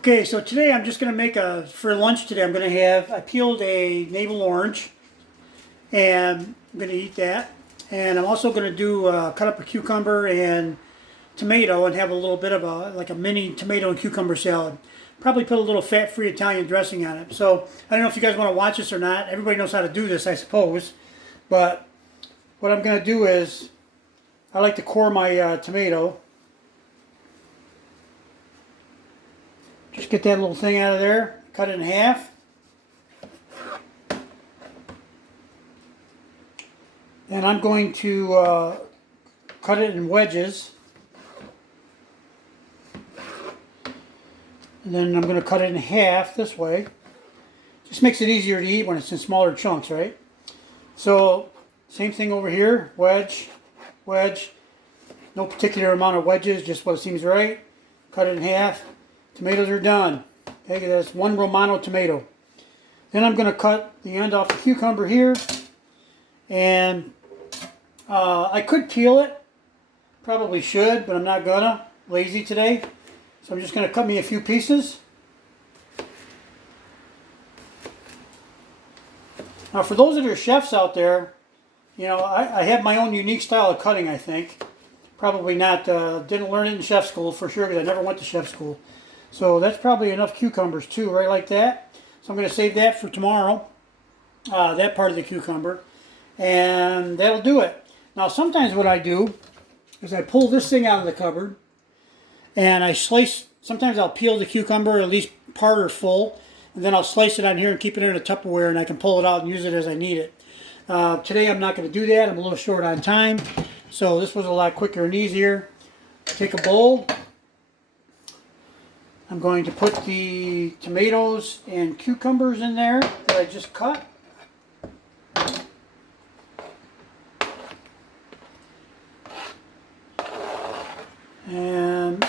Okay, so today I'm just going to make for lunch today, I peeled a navel orange, and I'm going to eat that. And I'm also going to cut up a cucumber and tomato and have a little bit of like a mini tomato and cucumber salad. Probably put a little fat-free Italian dressing on it. So I don't know if you guys want to watch this or not. Everybody knows how to do this, I suppose. But what I'm going to do is, I like to core my tomato. Just get that little thing out of there, cut it in half. And I'm going to cut it in wedges. And then I'm going to cut it in half this way. Just makes it easier to eat when it's in smaller chunks, right? So, same thing over here, wedge, wedge. No particular amount of wedges, just what seems right. Cut it in half. Tomatoes are done. Okay, that's one Romano tomato. Then I'm going to cut the end off the cucumber here. And I could peel it. Probably should, but I'm not gonna. Lazy today. So I'm just going to cut me a few pieces. Now for those that are chefs out there, you know, I have my own unique style of cutting, I think. Probably not, didn't learn it in chef school for sure, because I never went to chef school. So that's probably enough cucumbers too, right like that. So I'm going to save that for tomorrow, that part of the cucumber. And that'll do it. Now sometimes what I do is I pull this thing out of the cupboard and I slice, sometimes I'll peel the cucumber, at least part or full, and then I'll slice it on here and keep it in a Tupperware, and I can pull it out and use it as I need it. Today I'm not going to do that. I'm a little short on time. So this was a lot quicker and easier. Take a bowl. I'm going to put the tomatoes and cucumbers in there that I just cut. And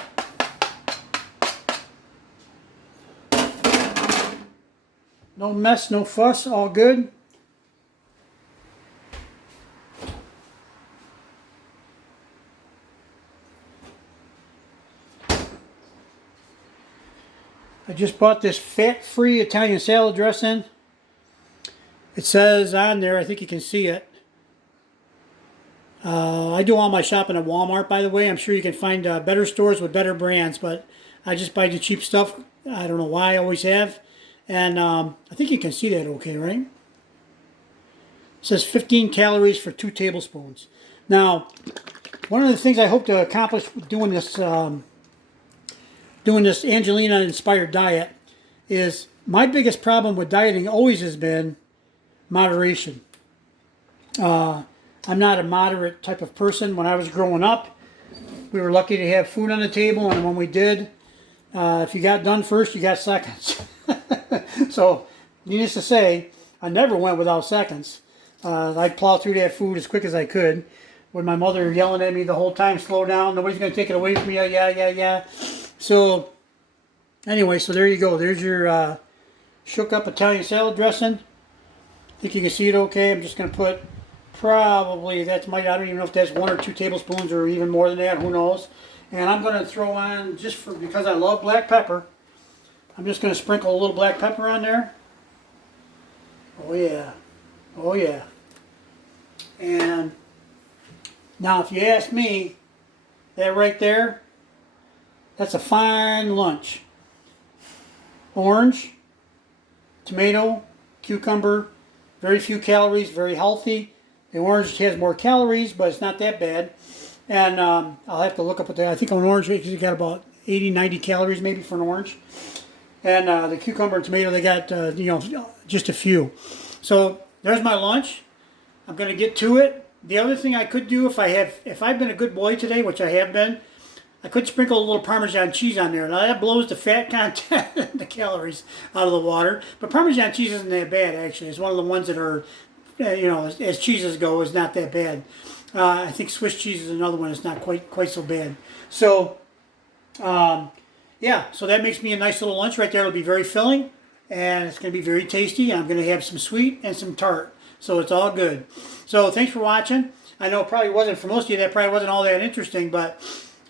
no mess, no fuss, all good. I just bought this fat-free Italian salad dressing. It says on there, I think you can see it. I do all my shopping at Walmart, by the way. I'm sure you can find better stores with better brands, but I just buy the cheap stuff. I don't know why, I always have. And I think you can see that okay, right? It says 15 calories for 2 tablespoons. Now, one of the things I hope to accomplish with doing this Angelina Inspired Diet is my biggest problem with dieting always has been moderation. I'm not a moderate type of person. When I was growing up, we were lucky to have food on the table, and when we did, if you got done first, you got seconds. So, needless to say, I never went without seconds. I'd plow through that food as quick as I could, with my mother yelling at me the whole time, slow down, nobody's going to take it away from you, yeah. So, anyway, so there you go. There's your shook up Italian salad dressing. I think you can see it okay. I'm just going to put probably, I don't even know if that's 1 or 2 tablespoons or even more than that, who knows. And I'm going to throw on, because I love black pepper, I'm just going to sprinkle a little black pepper on there. Oh yeah. Oh yeah. And now if you ask me, that right there, that's a fine lunch. Orange, tomato, cucumber, very few calories, very healthy. The orange has more calories, but it's not that bad. And I'll have to look up what I think an orange, you got about 80, 90 calories maybe for an orange. And the cucumber and tomato, they got, just a few. So there's my lunch. I'm going to get to it. The other thing I could do if I've been a good boy today, which I have been, I could sprinkle a little Parmesan cheese on there. Now that blows the fat content, the calories out of the water. But Parmesan cheese isn't that bad, actually. It's one of the ones that are, as cheeses go, is not that bad. I think Swiss cheese is another one that's not quite so bad. So, yeah, so that makes me a nice little lunch right there. It'll be very filling, and it's going to be very tasty. I'm going to have some sweet and some tart. So it's all good. So thanks for watching. I know it probably wasn't, for most of you, that probably wasn't all that interesting, but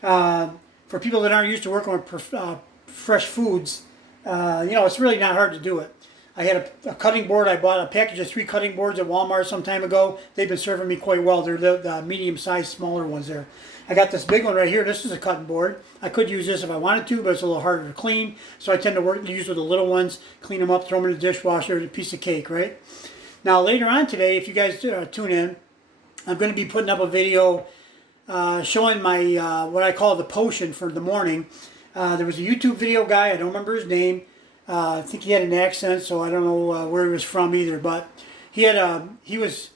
for people that aren't used to working with fresh foods, it's really not hard to do it. I had a cutting board. I bought a package of 3 cutting boards at Walmart some time ago. They've been serving me quite well. They're the medium-sized, smaller ones there. I got this big one right here. This is a cutting board. I could use this if I wanted to, but it's a little harder to clean. So I tend to use with the little ones, clean them up, throw them in the dishwasher, a piece of cake, right? Now later on today, if you guys tune in, I'm going to be putting up a video showing my what I call the potion for the morning. There was a YouTube video guy. I don't remember his name. I think he had an accent, so I don't know where he was from either. But he was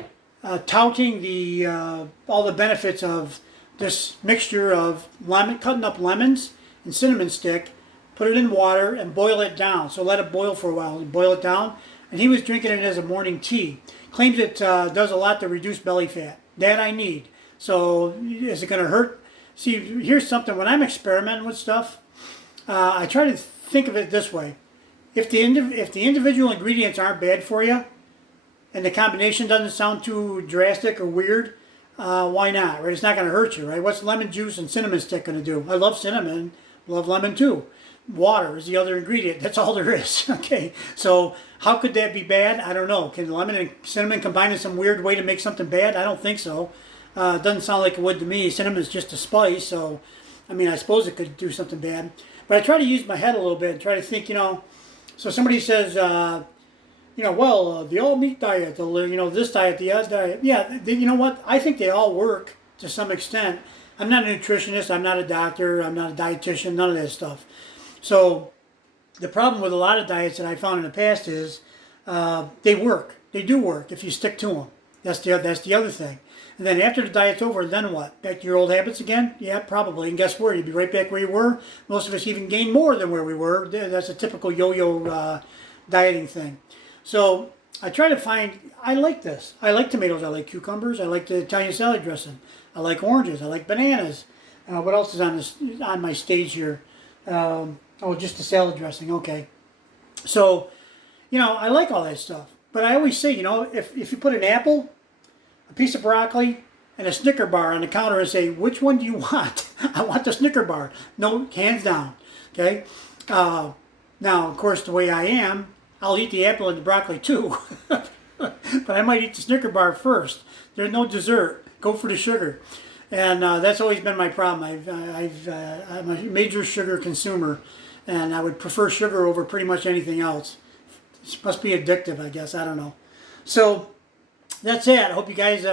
touting the all the benefits of this mixture of cutting up lemons and cinnamon stick, put it in water and boil it down. So let it boil for a while and boil it down. And he was drinking it as a morning tea. Claims it does a lot to reduce belly fat. That I need. So is it going to hurt? See, here's something. When I'm experimenting with stuff, I try to think of it this way. If the individual ingredients aren't bad for you, and the combination doesn't sound too drastic or weird, why not, right? It's not going to hurt you, right? What's lemon juice and cinnamon stick going to do? I love cinnamon, love lemon too. Water is the other ingredient. That's all there is, okay? So how could that be bad? I don't know. Can lemon and cinnamon combine in some weird way to make something bad? I don't think so. It doesn't sound like it would to me. Cinnamon is just a spice, so, I mean, I suppose it could do something bad. But I try to use my head a little bit and try to think, so somebody says, the all meat diet, this diet, the other diet. Yeah, you know what? I think they all work to some extent. I'm not a nutritionist. I'm not a doctor. I'm not a dietitian. None of that stuff. So the problem with a lot of diets that I found in the past is they work. They do work if you stick to them. That's the other thing. And then after the diet's over, then what? Back to your old habits again? Yeah, probably. And guess where? You'd be right back where you were. Most of us even gain more than where we were. That's a typical yo-yo dieting thing. So I try to find, I like this. I like tomatoes. I like cucumbers. I like the Italian salad dressing. I like oranges. I like bananas. What else is on my stage here? Just the salad dressing. Okay. So, I like all that stuff. But I always say, if you put an apple, a piece of broccoli, and a Snicker bar on the counter and say, which one do you want? I want the Snicker bar. No, hands down. Okay? Now, of course, the way I am, I'll eat the apple and the broccoli too. But I might eat the Snicker bar first. There's no dessert. Go for the sugar. And that's always been my problem. I'm a major sugar consumer, and I would prefer sugar over pretty much anything else. It must be addictive, I guess. I don't know. So that's it. I hope you guys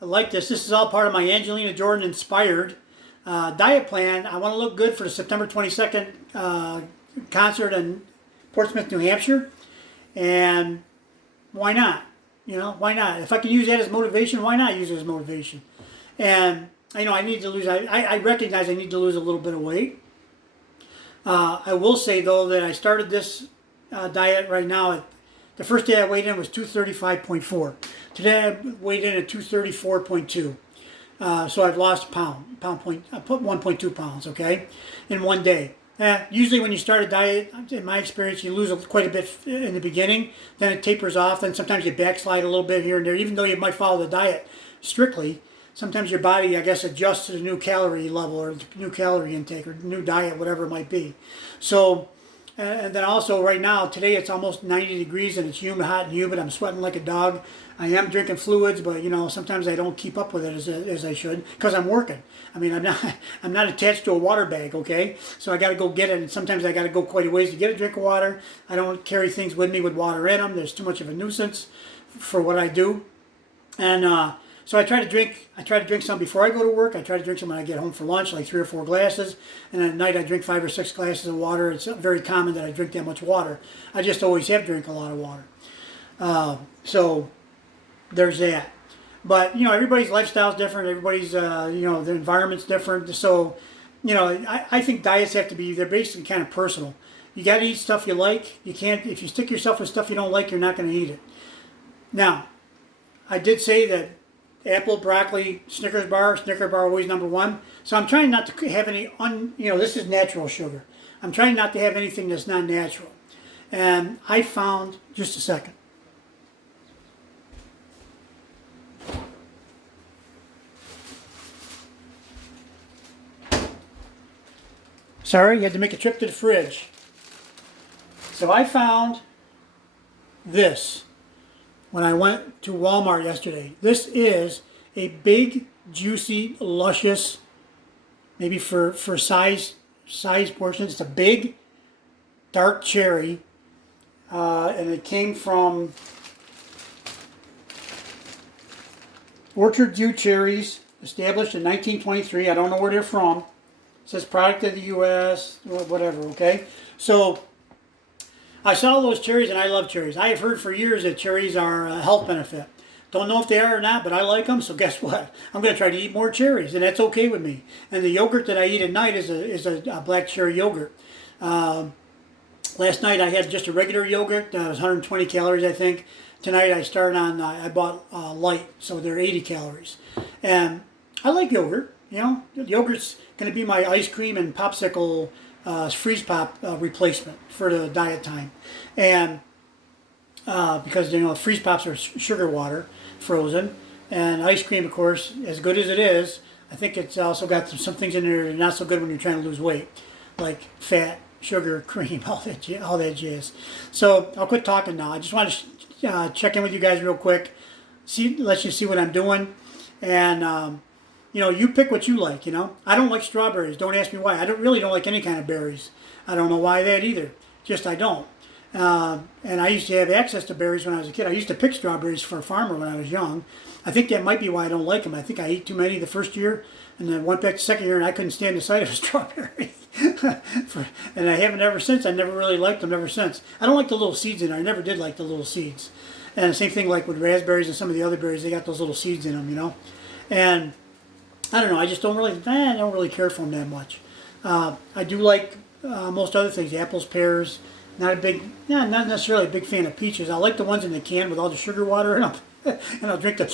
like this. This is all part of my Angelina Jordan Inspired diet plan. I want to look good for the September 22nd concert in Portsmouth, New Hampshire. And why not? Why not? If I can use that as motivation, why not use it as motivation? And I need to lose. I recognize I need to lose a little bit of weight. I will say though that I started this diet right now. The first day I weighed in was 235.4. Today I weighed in at 234.2. So I've lost a pound. I put 1.2 pounds. Okay, in one day. Usually when you start a diet, in my experience, you lose quite a bit in the beginning. Then it tapers off. Then sometimes you backslide a little bit here and there. Even though you might follow the diet strictly, sometimes your body, I guess, adjusts to the new calorie level or new calorie intake or new diet, whatever it might be. So, and then also right now, today it's almost 90 degrees and it's hot and humid. I'm sweating like a dog. I am drinking fluids, but sometimes I don't keep up with it as I should because I'm working. I mean, I'm not attached to a water bag, okay? So I got to go get it, and sometimes I got to go quite a ways to get a drink of water. I don't carry things with me with water in them. There's too much of a nuisance for what I do, and so I try to drink some before I go to work. I try to drink some when I get home for lunch, like 3 or 4 glasses. And at night I drink 5 or 6 glasses of water. It's very common that I drink that much water. I just always have drank a lot of water. So there's that. But, everybody's lifestyle is different. Everybody's, their environment's different. So, I think diets have to be, they're basically kind of personal. You got to eat stuff you like. You can't, if you stick yourself with stuff you don't like, you're not going to eat it. Now, I did say that apple, broccoli, Snicker bar always number 1. So I'm trying not to have any, this is natural sugar. I'm trying not to have anything that's not natural. And I found, just a second. Sorry, you had to make a trip to the fridge. So I found this when I went to Walmart yesterday. This is a big, juicy, luscious, maybe for size portions. It's a big, dark cherry, and it came from Orchard View Cherries, established in 1923. I don't know where they're from. It says product of the U.S., whatever, okay? So I saw those cherries, and I love cherries. I have heard for years that cherries are a health benefit. Don't know if they are or not, but I like them, so guess what? I'm going to try to eat more cherries, and that's okay with me. And the yogurt that I eat at night is a black cherry yogurt. Last night I had just a regular yogurt. It was 120 calories, I think. Tonight I bought light, so they're 80 calories. And I like yogurt, you know. Yogurt's going to be my ice cream and popsicle freeze pop replacement for the diet time. And because, you know, freeze pops are sugar water, frozen. And ice cream, of course, as good as it is, I think it's also got some things in there that are not so good when you're trying to lose weight, like fat, sugar, cream, all that jazz. So I'll quit talking now. I just want to check in with you guys real quick, let you see what I'm doing, and you know, you pick what you like. You know, I don't like strawberries. Don't ask me why. I really don't like any kind of berries. I don't know why that either. Just I don't. And I used to have access to berries when I was a kid. I used to pick strawberries for a farmer when I was young. I think that might be why I don't like them. I think I ate too many the first year, and then went back the second year, and I couldn't stand the sight of a strawberry. And I haven't ever since. I never really liked them ever since. I don't like the little seeds in there. I never did like the little seeds. And the same thing like with raspberries and some of the other berries, they got those little seeds in them, you know. And I don't know. I just don't really care for them that much. I do like most other things, apples, pears. Not necessarily a big fan of peaches. I like the ones in the can with all the sugar water in them. And I'll drink the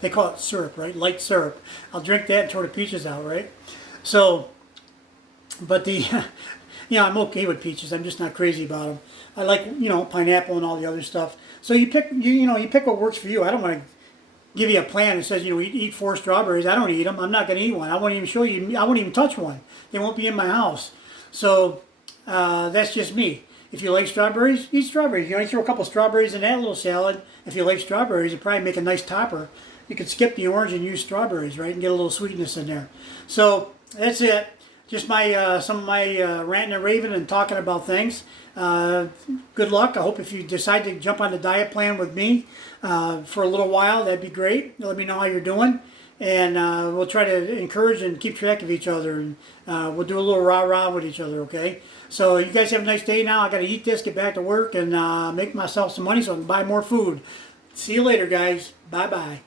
they call it syrup, right? Light syrup. I'll drink that and throw the peaches out, right? So, but I'm okay with peaches. I'm just not crazy about them. I like, you know, pineapple and all the other stuff. So you pick what works for you. I don't want to give you a plan that says, you know, eat 4 strawberries. I don't eat them. I'm not going to eat one. I won't even show you. I won't even touch one. They won't be in my house. So that's just me. If you like strawberries, eat strawberries. You know, you throw a couple strawberries in that little salad. If you like strawberries, it'd probably make a nice topper. You could skip the orange and use strawberries, right, and get a little sweetness in there. So that's it. Just some of my ranting and raving and talking about things. Good luck. I hope if you decide to jump on the diet plan with me for a little while, that'd be great. Let me know how you're doing. And we'll try to encourage and keep track of each other. And we'll do a little rah-rah with each other, okay? So you guys have a nice day now. I got to eat this, get back to work, and make myself some money so I can buy more food. See you later, guys. Bye-bye.